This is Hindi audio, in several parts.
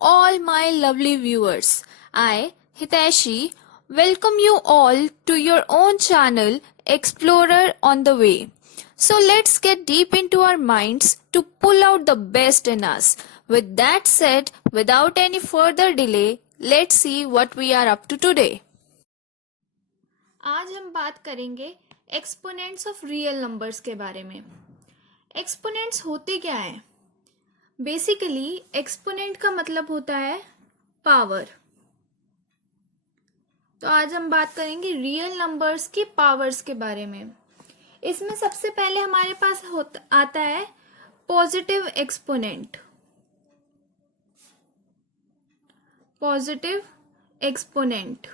all my lovely viewers. I, Hiteshi, welcome you all to your own channel, Explorer on the Way. So let's get deep into our minds to pull out the best in us. With that said, without any further delay, let's see what we are up to today. आज हम बात करेंगे एक्सपोनेंट्स ऑफ रियल नंबर्स के बारे में. एक्सपोनेंट्स होते क्या हैं? बेसिकली एक्सपोनेंट का मतलब होता है पावर. तो आज हम बात करेंगे रियल नंबर्स की पावर्स के बारे में. इसमें सबसे पहले हमारे पास आता है पॉजिटिव एक्सपोनेंट. Positive exponent.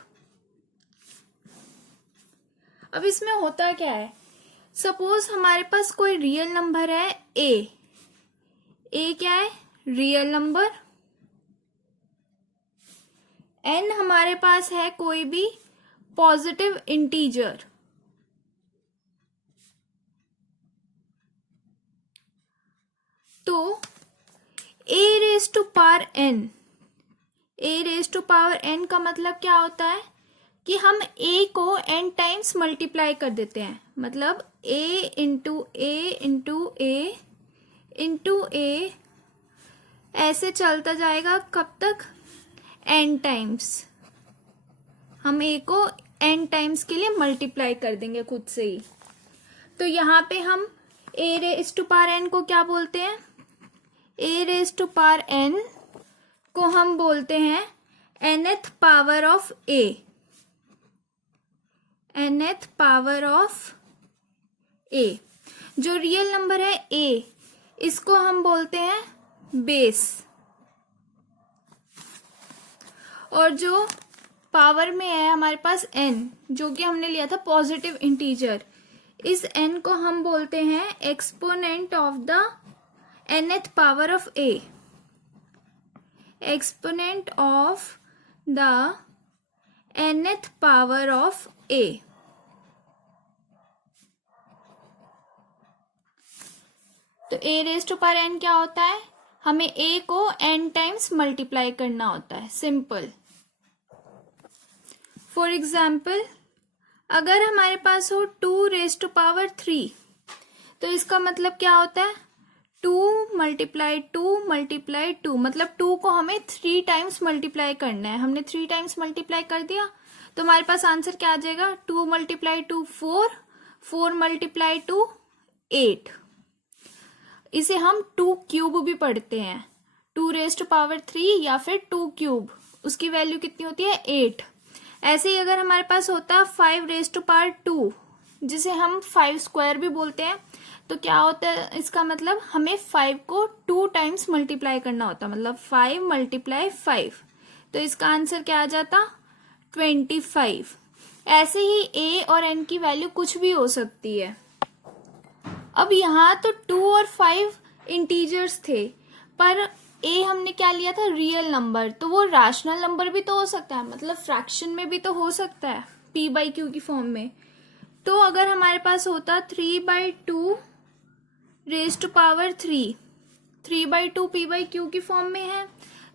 अब इसमें होता क्या है? सपोज हमारे पास कोई रियल नंबर है ए. ए क्या है? Real number. एन हमारे पास है कोई भी पॉजिटिव इंटीजर. तो a raise to power n. A raise to power n का मतलब क्या होता है कि हम a को n टाइम्स मल्टीप्लाई कर देते हैं. मतलब a into a into a into a ऐसे चलता जाएगा. कब तक? n times. हम a को n टाइम्स के लिए मल्टीप्लाई कर देंगे खुद से ही. तो यहाँ पे हम a raise to power n को क्या बोलते हैं? a raise to power n को हम बोलते हैं nth power of a. nth power of a. जो रियल नंबर है a, इसको हम बोलते हैं बेस. और जो पावर में है हमारे पास n, जो कि हमने लिया था पॉजिटिव इंटीजर, इस n को हम बोलते हैं exponent of the nth power of a. Exponent of the nth power of a. तो a raise to power n क्या होता है? हमें a को n टाइम्स मल्टीप्लाई करना होता है. सिंपल. फॉर एग्जाम्पल, अगर हमारे पास हो 2 रेज टू पावर 3, तो इसका मतलब क्या होता है? 2 मल्टीप्लाई 2 मल्टीप्लाई 2, मतलब 2 को हमें 3 टाइम्स मल्टीप्लाई करना है. हमने 3 टाइम्स मल्टीप्लाई कर दिया तो हमारे पास आंसर क्या आ जाएगा? 2 मल्टीप्लाई 2 4, 4 मल्टीप्लाई 2 8. इसे हम 2 क्यूब भी पढ़ते हैं. 2 रेज टू पावर 3 या फिर 2 क्यूब, उसकी वैल्यू कितनी होती है? 8. ऐसे ही अगर हमारे पास होता है 5 रेज टू पावर 2, जिसे हम 5 स्क्वायर भी बोलते हैं, तो क्या होता है इसका मतलब? हमें 5 को 2 टाइम्स मल्टीप्लाई करना होता है. मतलब 5 मल्टीप्लाई 5. तो इसका आंसर क्या आ जाता? 25. ऐसे ही a और n की वैल्यू कुछ भी हो सकती है. अब यहाँ तो 2 और 5 इंटीजर्स थे, पर a हमने क्या लिया था? Real number. तो वो रैशनल नंबर भी तो हो सकता है, मतलब फ्रैक्शन में भी तो हो सकता है, p बाई क्यू की फॉर्म में. तो अगर हमारे पास होता 3/2 raise to power 3, 3/2 p by q की फॉर्म में है,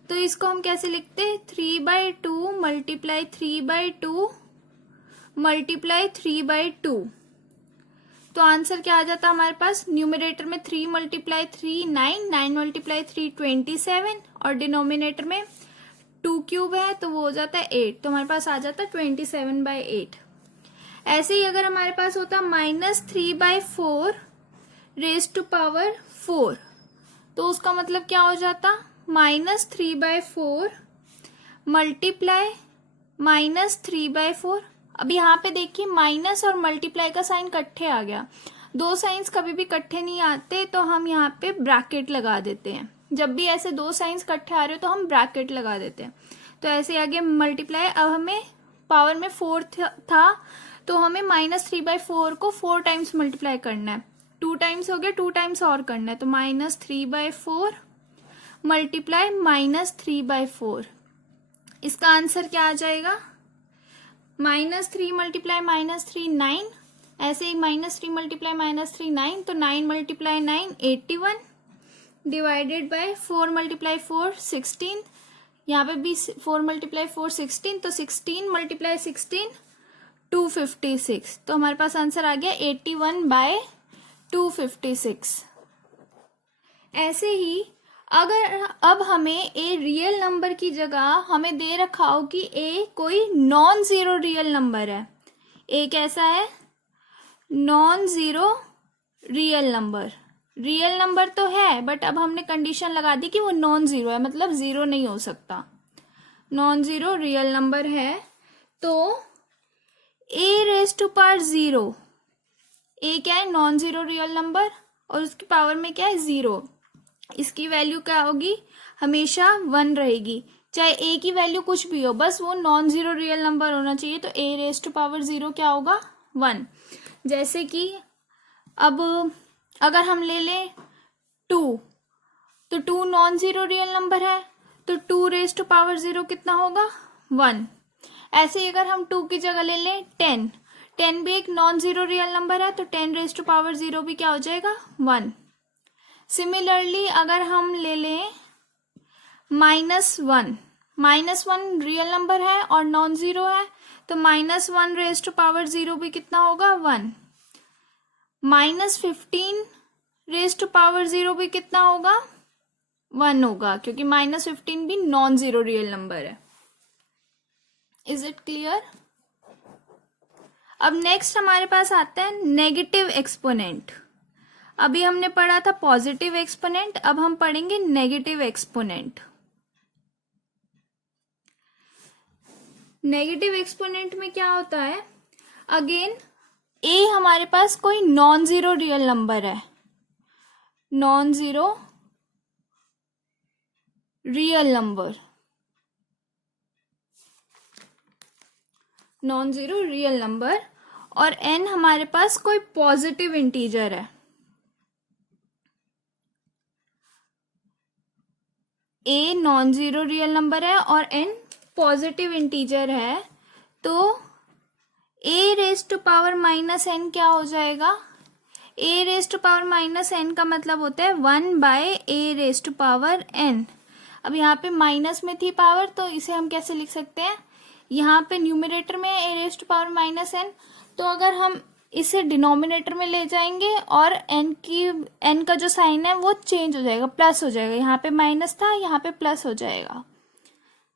तो इसको हम कैसे लिखते? 3/2 मल्टीप्लाई 3/2 मल्टीप्लाई 3/2. तो आंसर क्या आ जाता हमारे पास? न्यूमरेटर में 3 मल्टीप्लाई 3 9, 9 मल्टीप्लाई 3 27, और डिनोमिनेटर में 2 क्यूब है तो वो हो जाता है 8. तो हमारे पास आ जाता है 27/8. ऐसे ही अगर हमारे पास होता -3/4 रेज टू पावर 4, तो उसका मतलब क्या हो जाता? -3/4 मल्टीप्लाई -3/4. अब यहाँ पे देखिए माइनस और मल्टीप्लाई का साइन इकट्ठे आ गया. 2 साइंस कभी भी इकट्ठे नहीं आते, तो हम यहाँ पे ब्रैकेट लगा देते हैं. जब भी ऐसे 2 साइंस इकट्ठे आ रहे हो तो हम ब्रैकेट लगा देते हैं. तो ऐसे आगे मल्टीप्लाई. अब हमें पावर में 4 था, तो हमें -3/4 को 4 टाइम्स मल्टीप्लाई करना है. 2 टाइम्स हो गया, 2 टाइम्स और करना है. तो -3/4 मल्टीप्लाई -3/4. इसका आंसर क्या आ जाएगा? -3 मल्टीप्लाई -3 9. ऐसे ही -3 मल्टीप्लाई -3 9. तो 9 मल्टीप्लाई 9 81 डिवाइडेड बाय 4 मल्टीप्लाई 4 16. यहाँ पे भी 4 मल्टीप्लाई 4 16, तो 16 मल्टीप्लाई 16 256, तो हमारे पास आंसर आ गया 81/256। ऐसे ही अगर अब हमें ए रियल नंबर की जगह हमें दे रखा हो कि ए कोई नॉन जीरो रियल नंबर है, ए कैसा है, non zero real number, real number तो है बट अब हमने कंडीशन लगा दी कि वो नॉन जीरो है, मतलब जीरो नहीं हो सकता, नॉन जीरो रियल नंबर है, तो a raise to power zero, ए क्या है, नॉन जीरो रियल नंबर और उसकी पावर में क्या है, जीरो, इसकी वैल्यू क्या होगी, हमेशा 1 रहेगी, चाहे ए की वैल्यू कुछ भी हो, बस वो नॉन जीरो रियल नंबर होना चाहिए, तो ए रेज टू पावर 0 क्या होगा, 1। जैसे कि अब अगर हम ले लें 2, तो 2 नॉन जीरो रियल नंबर है, तो 2 रेज टू पावर 0 कितना होगा, 1। ऐसे ही अगर हम 2 की जगह ले लें 10, 10 भी एक नॉन जीरो रियल नंबर है, तो 10 रेज टू पावर 0 भी क्या हो जाएगा, 1। सिमिलरली अगर हम ले लें -1, -1 रियल नंबर है और नॉन जीरो है, तो -1 रेज टू पावर 0 भी कितना होगा, 1। -15 रेज टू पावर 0 भी कितना होगा, 1 होगा, क्योंकि -15 भी नॉन जीरो रियल नंबर है। Is it clear? अब नेक्स्ट हमारे पास आता है नेगेटिव एक्सपोनेंट। अभी हमने पढ़ा था पॉजिटिव एक्सपोनेंट, अब हम पढ़ेंगे नेगेटिव एक्सपोनेंट। नेगेटिव एक्सपोनेंट में क्या होता है, अगेन ए हमारे पास कोई नॉन जीरो रियल नंबर है, non zero real number, non zero real number, और एन हमारे पास कोई पॉजिटिव इंटीजर है, a non zero real number है और एन पॉजिटिव इंटीजर है, तो a raise to power -n क्या हो जाएगा, ए रेज टू पावर -n का मतलब होता है 1/a raise to power n। अब यहाँ पे माइनस में थी पावर, तो इसे हम कैसे लिख सकते हैं, यहाँ पे न्यूमरेटर में a raise to power -n, तो अगर हम इसे डिनोमिनेटर में ले जाएंगे और n का जो साइन है वो चेंज हो जाएगा, प्लस हो जाएगा, यहाँ पे माइनस था यहाँ पे प्लस हो जाएगा।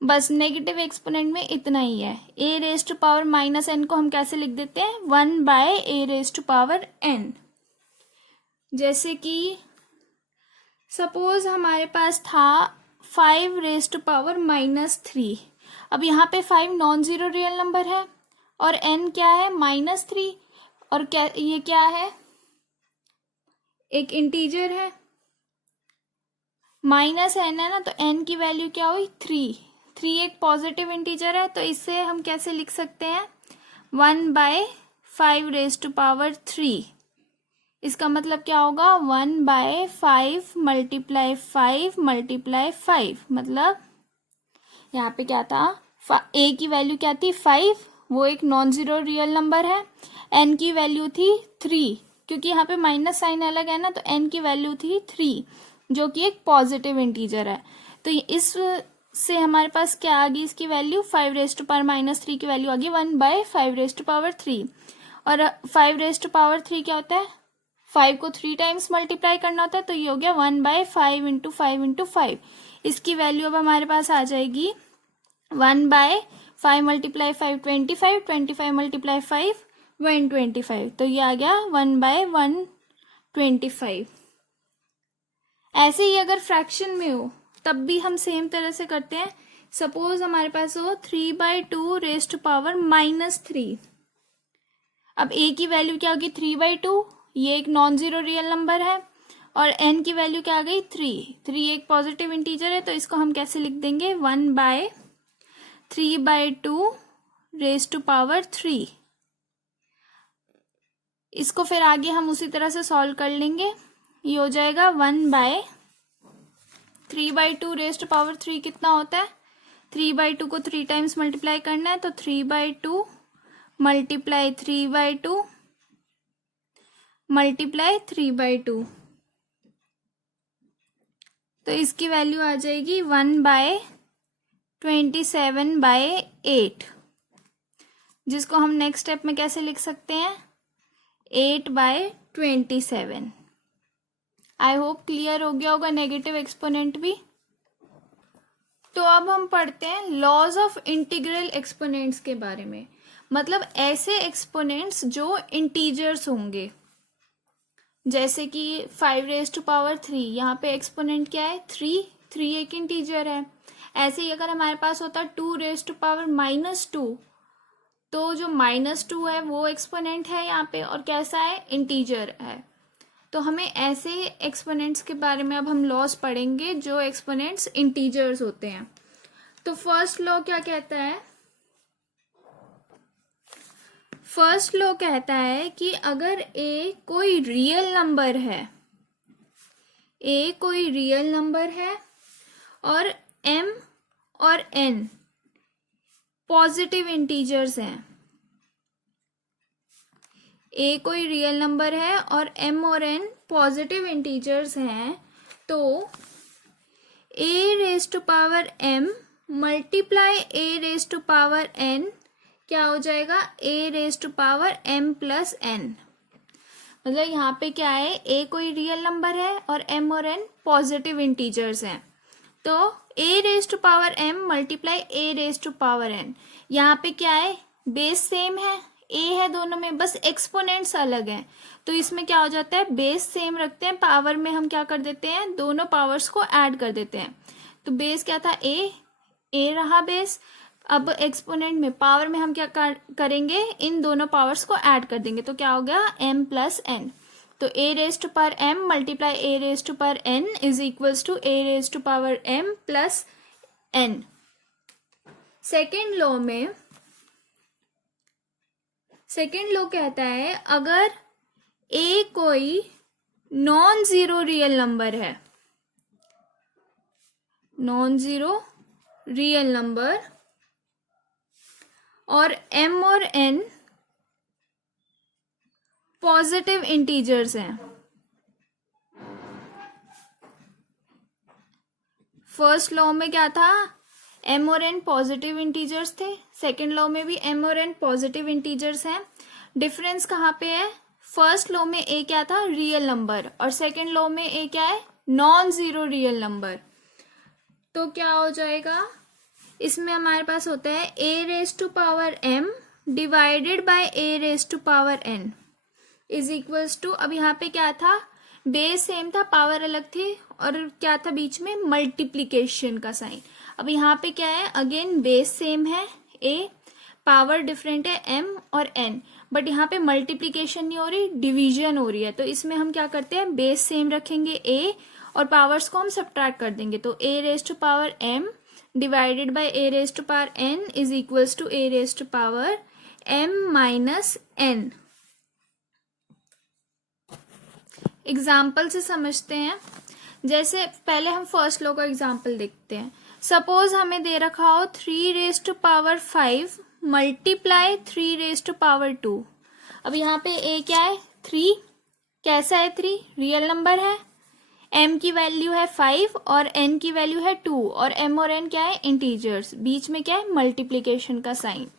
बस नेगेटिव एक्सपोनेंट में इतना ही है। a raise to power -n को हम कैसे लिख देते हैं, 1/a raise to power n। जैसे कि सपोज हमारे पास था 5 रेज टू पावर -3। अब यहाँ पे 5 नॉन जीरो रियल नंबर है और n क्या है, -3, और क्या ये क्या है, एक इंटीजर है, -n है ना, तो n की वैल्यू क्या हुई, 3 एक पॉजिटिव इंटीजर है, तो इससे हम कैसे लिख सकते हैं, 1/5 रेज टू पावर 3। इसका मतलब क्या होगा, 1/5 मल्टीप्लाई 5 मल्टीप्लाई 5, मतलब यहाँ पे क्या था, a की वैल्यू क्या थी, 5, वो एक नॉन जीरो रियल नंबर है, n की वैल्यू थी 3, क्योंकि यहाँ पे माइनस साइन अलग है ना, तो n की वैल्यू थी 3, जो कि एक पॉजिटिव इंटीजर है। तो इस से हमारे पास क्या आ गई, इसकी वैल्यू 5 रेज टू पावर -3 की वैल्यू आ गई 1/5 रेज टू पावर 3। और 5 रेज टू पावर 3 क्या होता है, 5 को 3 टाइम्स मल्टीप्लाई करना होता है, तो ये हो गया 1/5 इंटू 5 इंटू 5। इसकी वैल्यू अब हमारे पास आ जाएगी 1/5 मल्टीप्लाई 5 25, 25 मल्टीप्लाई 5 125, तो ये आ गया 1/125। ऐसे ही अगर फ्रैक्शन में हो तब भी हम सेम तरह से करते हैं। सपोज हमारे पास हो 3/2 रेज टू पावर -3। अब a की वैल्यू क्या होगी, 3/2, ये एक नॉन जीरो रियल नंबर है, और n की वैल्यू क्या आ गई, 3 एक पॉजिटिव इंटीजर है, तो इसको हम कैसे लिख देंगे, 1/3/2 रेज टू पावर 3। इसको फिर आगे हम उसी तरह से सॉल्व कर लेंगे, ये हो जाएगा 1/3/2 रेज टू पावर 3 कितना होता है, 3/2 को 3 टाइम्स मल्टीप्लाई करना है, तो 3/2 मल्टीप्लाई 3/2 मल्टीप्लाई 3/2, तो इसकी वैल्यू आ जाएगी 1/3 27/8, जिसको हम नेक्स्ट स्टेप में कैसे लिख सकते हैं, 8/27। आई होप क्लियर हो गया होगा नेगेटिव एक्सपोनेंट भी। तो अब हम पढ़ते हैं लॉज ऑफ इंटीग्रल एक्सपोनेंट्स के बारे में, मतलब ऐसे एक्सपोनेंट्स जो इंटीजर्स होंगे, जैसे कि 5⁻3, यहाँ पे एक्सपोनेंट क्या है, 3 एक इंटीजर है। ऐसे ही अगर हमारे पास होता 2⁻−2, तो जो -2 है वो एक्सपोनेंट है यहाँ पे, और कैसा है, इंटीजर है। तो हमें ऐसे एक्सपोनेंट्स के बारे में अब हम लॉज पढ़ेंगे जो एक्सपोनेंट्स इंटीजर्स होते हैं। तो फर्स्ट लॉ क्या कहता है, फर्स्ट लॉ कहता है कि अगर a कोई रियल नंबर है, a कोई रियल नंबर है और m और n पॉजिटिव इंटीजर्स हैं, a कोई रियल नंबर है और m और n पॉजिटिव इंटीजर्स हैं, तो a⁻m मल्टीप्लाई a⁻n क्या हो जाएगा, a⁻m + n। मतलब यहाँ पे क्या है, a कोई रियल नंबर है और m और n पॉजिटिव इंटीजर्स हैं, तो a⁻m मल्टीप्लाई a⁻n। यहाँ पे क्या है, बेस सेम है, a है दोनों में, बस एक्सपोनेंट्स अलग हैं। तो इसमें क्या हो जाता है, बेस सेम रखते हैं, पावर में हम क्या कर देते हैं, दोनों पावर्स को ऐड कर देते हैं। तो बेस क्या था, a रहा बेस। अब एक्सपोनेंट में, पावर में हम क्या करेंगे, इन दोनों पावर्स को ऐड कर देंगे, तो क्या हो गया, m + n। तो a⁻m multiply a⁻n is equals to a⁻m + n। Second law कहता है अगर a कोई नॉन जीरो रियल नंबर है, नॉन जीरो रियल नंबर, और m और n पॉजिटिव इंटीजर्स हैं। फर्स्ट लॉ में क्या था, m और n पॉजिटिव इंटीजर्स थे, सेकेंड लॉ में भी m और n पॉजिटिव इंटीजर्स हैं। डिफरेंस कहाँ पे है, फर्स्ट लॉ में a क्या था, रियल नंबर, और सेकेंड लॉ में a क्या है, नॉन जीरो रियल नंबर। तो क्या हो जाएगा, इसमें हमारे पास होता है a⁻m divided by a⁻n is equals to, अब यहाँ पे क्या था, बेस सेम था, पावर अलग थी, और क्या था बीच में, मल्टीप्लीकेशन का साइन। अब यहाँ पे क्या है, अगेन बेस सेम है a, पावर डिफरेंट है m और n, बट यहाँ पे मल्टीप्लीकेशन नहीं हो रही, डिवीजन हो रही है। तो इसमें हम क्या करते हैं, बेस सेम रखेंगे a और पावर्स को हम सब्ट्रैक्ट कर देंगे, तो a⁻m divided by a⁻n is equals to a⁻m - n। Example से समझते हैं, जैसे पहले हम फर्स्ट लॉ का एग्जाम्पल देखते हैं। सपोज हमें दे रखा हो 3⁵ मल्टीप्लाई 3⁻²। अब यहाँ पे a क्या है, 3, कैसा है, 3 रियल नंबर है, m की वैल्यू है 5 और n की वैल्यू है 2, और m और n क्या है, इंटीजर्स, बीच में क्या है, मल्टीप्लीकेशन का साइन।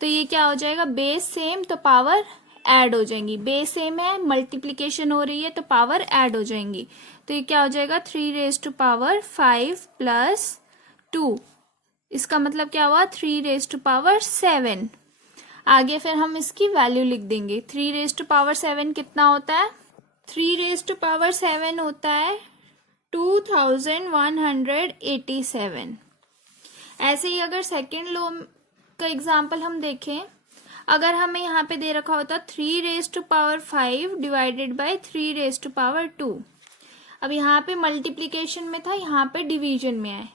तो ये क्या हो जाएगा, बेस सेम तो पावर ऐड हो जाएंगी, बेस सेम है, मल्टीप्लीकेशन हो रही है तो पावर ऐड हो जाएंगी। तो ये क्या हो जाएगा, 3⁵5 + 2, इसका मतलब क्या हुआ, 3⁻7। आगे फिर हम इसकी वैल्यू लिख देंगे। 3⁻7 कितना होता है, 3⁻7 होता है 2187। ऐसे ही अगर सेकेंड लॉ का एग्जाम्पल हम देखें, अगर हमें यहाँ पे दे रखा होता 3⁵5 डिवाइडेड बाय 3⁻²। अब यहाँ पे मल्टीप्लीकेशन में था, यहाँ पे डिवीजन में है।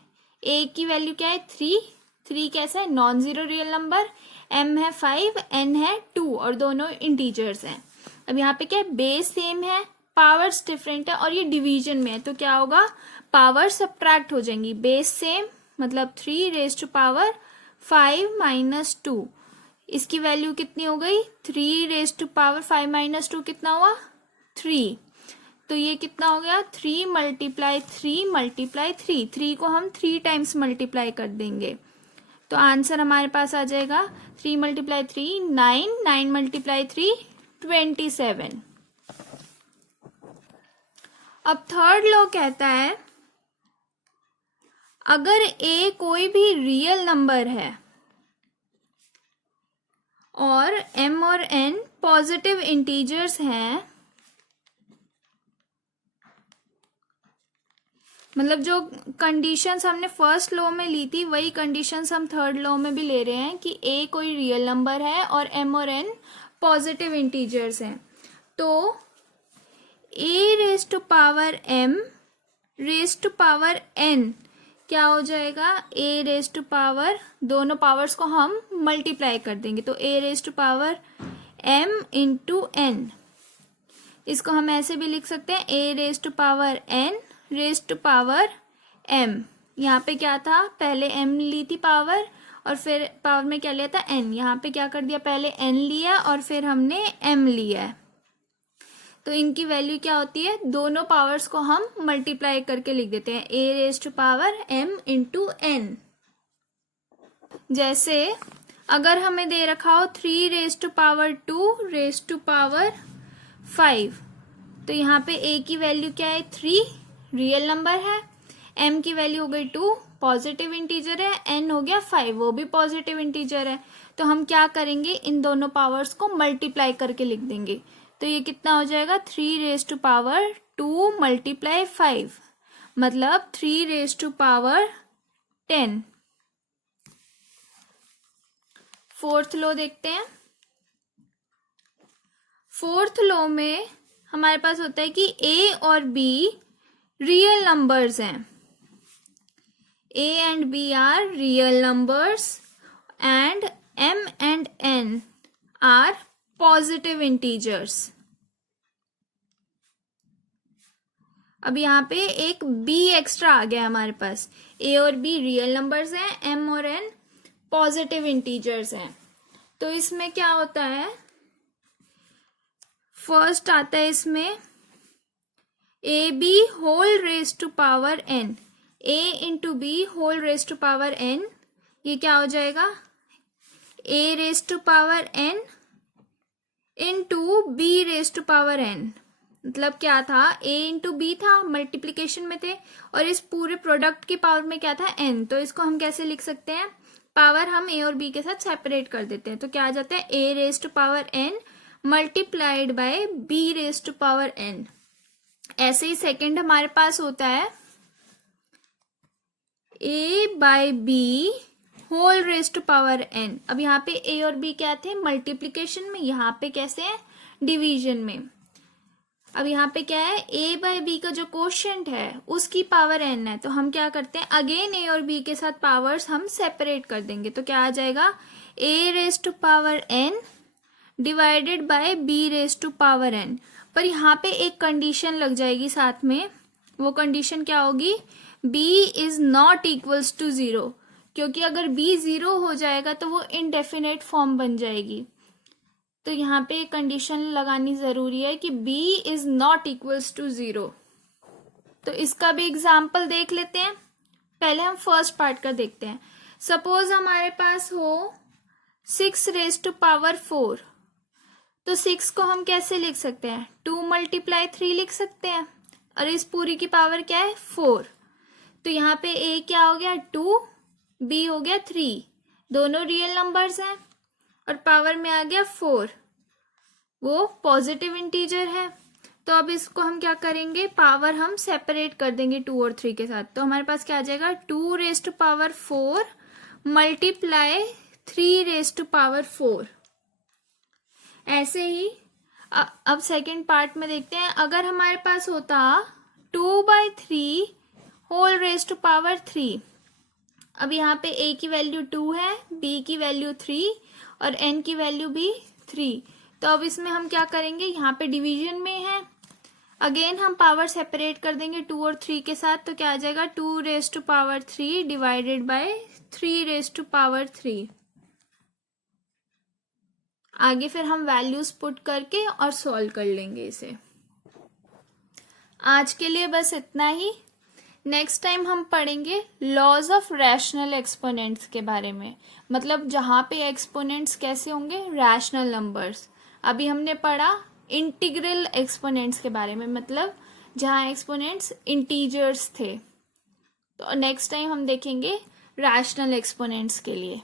a की वैल्यू क्या है, 3 कैसा है, non zero real number, m है 5, n है 2, और दोनों इंटीजर्स हैं। अब यहाँ पे क्या है, बेस सेम है, पावर्स डिफरेंट है, और ये डिवीजन में है, तो क्या होगा, पावर सब्ट्रैक्ट हो जाएंगी। बेस सेम मतलब 3⁵5 - 2, इसकी वैल्यू कितनी हो गई, 3⁵5 - 2 कितना हुआ, 3। तो ये कितना हो गया, 3 मल्टीप्लाई 3 मल्टीप्लाई 3, 3 को हम 3 टाइम्स मल्टीप्लाई कर देंगे तो आंसर हमारे पास आ जाएगा 3 मल्टीप्लाई 3 9, 9 मल्टीप्लाई 3 27। अब थर्ड लॉ कहता है अगर a कोई भी रियल नंबर है और m और n पॉजिटिव इंटीजर्स हैं, मतलब जो कंडीशंस हमने फर्स्ट लॉ में ली थी वही कंडीशंस हम थर्ड लॉ में भी ले रहे हैं कि a कोई रियल नंबर है और m और n पॉजिटिव इंटीजर्स हैं, तो a raise to power m raise to power n क्या हो जाएगा, a रेज टू पावर, दोनों पावर्स को हम मल्टीप्लाई कर देंगे तो a raise to power m into n, इसको हम ऐसे भी लिख सकते हैं a raise to power n raise to power m। यहाँ पे क्या था, पहले m ली थी पावर और फिर पावर में क्या लिया था n, यहाँ पे क्या कर दिया, पहले n लिया और फिर हमने m लिया है, तो इनकी वैल्यू क्या होती है, दोनों पावर्स को हम मल्टीप्लाई करके लिख देते हैं a raise to power m into n। जैसे अगर हमें दे रखा हो 3 raise to power 2 raise to power 5, तो यहाँ पे a की वैल्यू क्या है, 3 रियल नंबर है, m की वैल्यू हो गई 2 पॉजिटिव इंटीजर है, n हो गया 5 वो भी पॉजिटिव इंटीजर है, तो हम क्या करेंगे, इन दोनों पावर्स को मल्टीप्लाई करके लिख देंगे, तो ये कितना हो जाएगा, 3 रेज टू पावर 2 मल्टीप्लाई 5 मतलब 3 raise to power 10। Fourth law देखते हैं। फोर्थ लॉ में हमारे पास होता है कि a और b रियल नंबर्स हैं, a and b are real numbers and m and n are positive integers. अब यहाँ पे एक b एक्स्ट्रा आ गया हमारे पास, a और b रियल नंबर्स हैं, m और n पॉजिटिव इंटीजर्स हैं, तो इसमें क्या होता है, फर्स्ट आता है इसमें a b whole raise to power n, a into b whole raise to power n, ये क्या हो जाएगा, a raise to power n into b raise to power n, मतलब क्या था, a इंटू बी था, मल्टीप्लीकेशन में थे, और इस पूरे प्रोडक्ट की पावर में क्या था, n, तो इसको हम कैसे लिख सकते हैं, पावर हम a और b के साथ सेपरेट कर देते हैं, तो क्या आ जाता है, a raise to power n multiplied by b raise to power n। ऐसे ही सेकंड हमारे पास होता है a by b whole raise to power n। अब यहाँ पे a और b क्या थे, मल्टीप्लीकेशन में, यहाँ पे कैसे है, डिवीजन में। अब यहाँ पे क्या है, a बाय b का जो कोशेंट है उसकी पावर n है, तो हम क्या करते हैं, अगेन a और b के साथ पावर्स हम सेपरेट कर देंगे, तो क्या आ जाएगा, a raise to power n divided by b raise to power n। पर यहाँ पे एक कंडीशन लग जाएगी साथ में, वो कंडीशन क्या होगी, b is not equals to 0, क्योंकि अगर b 0 हो जाएगा तो वो इनडेफिनेट फॉर्म बन जाएगी, तो यहाँ पे कंडीशन लगानी जरूरी है कि b is not equals to 0। तो इसका भी एग्जाम्पल देख लेते हैं, पहले हम फर्स्ट पार्ट का देखते हैं। सपोज हमारे पास हो 6 रेज टू पावर 4, तो 6 को हम कैसे लिख सकते हैं, 2 मल्टीप्लाई 3 लिख सकते हैं, और इस पूरी की पावर क्या है, 4, तो यहाँ पे a क्या हो गया, 2, b हो गया 3, दोनों रियल नंबर्स हैं, और पावर में आ गया 4, वो पॉजिटिव इंटीजर है, तो अब इसको हम क्या करेंगे, पावर हम सेपरेट कर देंगे 2 और 3 के साथ, तो हमारे पास क्या आ जाएगा, 2 raise to power 4 multiply 3 raise to power 4। ऐसे ही अब सेकंड पार्ट में देखते हैं, अगर हमारे पास होता 2/3 होल रेज टू पावर 3, अब यहाँ पे a की वैल्यू 2 है, b की वैल्यू 3 और n की वैल्यू भी 3, तो अब इसमें हम क्या करेंगे, यहाँ पे डिवीजन में है, अगेन हम पावर सेपरेट कर देंगे 2 और 3 के साथ, तो क्या आ जाएगा, 2 raise to power 3 divided by 3 raise to power 3। आगे फिर हम वैल्यूज पुट करके और सॉल्व कर लेंगे इसे। आज के लिए बस इतना ही। नेक्स्ट टाइम हम पढ़ेंगे लॉज ऑफ रैशनल एक्सपोनेंट्स के बारे में, मतलब जहाँ पे एक्सपोनेंट्स कैसे होंगे, रैशनल नंबर्स। अभी हमने पढ़ा इंटीग्रल एक्सपोनेंट्स के बारे में, मतलब जहाँ एक्सपोनेंट्स इंटीजर्स थे। तो नेक्स्ट टाइम हम देखेंगे रैशनल एक्सपोनेंट्स के लिए।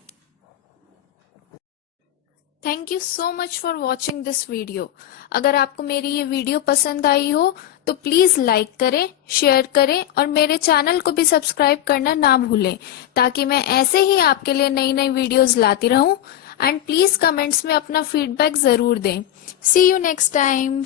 Thank you so much for watching this video. अगर आपको मेरी ये वीडियो पसंद आई हो तो प्लीज लाइक करें, शेयर करें और मेरे चैनल को भी सब्सक्राइब करना ना भूलें, ताकि मैं ऐसे ही आपके लिए नई नई वीडियोस लाती रहूं। एंड प्लीज कमेंट्स में अपना फीडबैक जरूर दें। सी यू नेक्स्ट टाइम।